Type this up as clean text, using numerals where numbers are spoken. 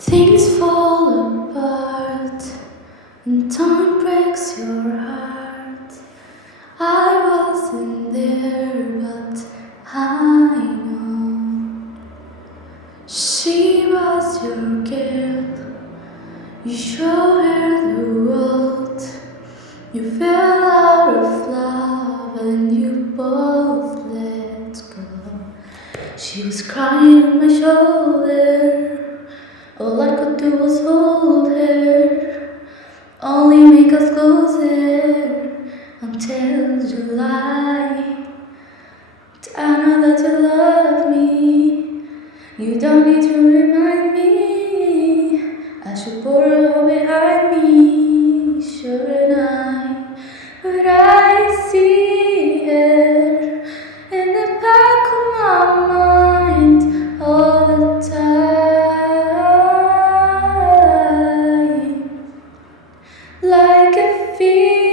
Things fall apart and time breaks your heart. I wasn't there, but I know she was your girl. You showed her the world. You fell out of love and you both let go. She was crying on my shoulder. All I could do was hold her, only make us closer until July. I know that you love me, you don't need to remind me. I should put it all behind me, shouldn't I? But I see her in the back of my mind all the time. Like a fever